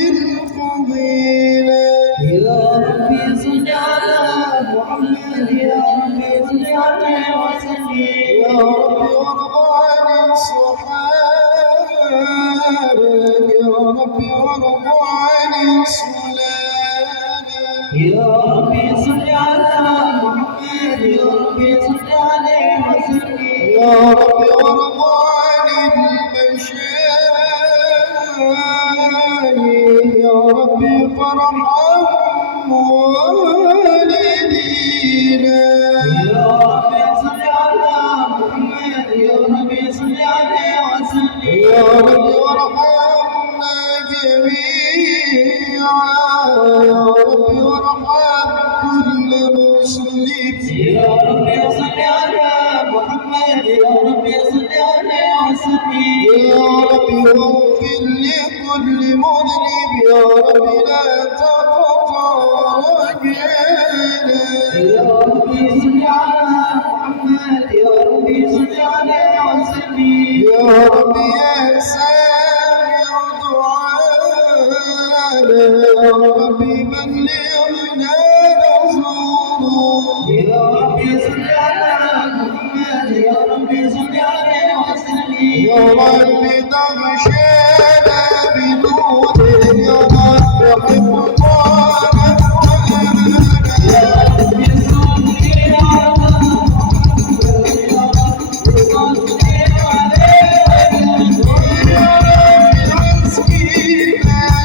الفضيلة يا ربي صل على محمد يا ربي صل عليه وسلم يا رب وارضى عن الصحابة يا رب وارضى عن الصلاة يا ربي صل على محمد يا ربي صل عليه وسلم يا رب وارضى عن المشايخ يا رب فارحم والدينا يا ربي صل على محمد يا ربي صل عليه وسلم يا رب وارحمنا جميعا يا رب وارحم كل مسلم يا ربي صل على محمد يا ربي صل عليه وسلم يا رب واغفر لكل مذنب يا رب لا تقطع رجعنا يا ربي صل على محمد يا ربي صل عليه وسلم يا رب يا سامع دعانا يا رب بلغنا نزوره يا ربي صل على محمد يا ربي صل عليه وسلم يا رب تغشانا بنوره يا رب حب طالب يا ربي صل على محمد يا ربي صل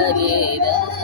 لا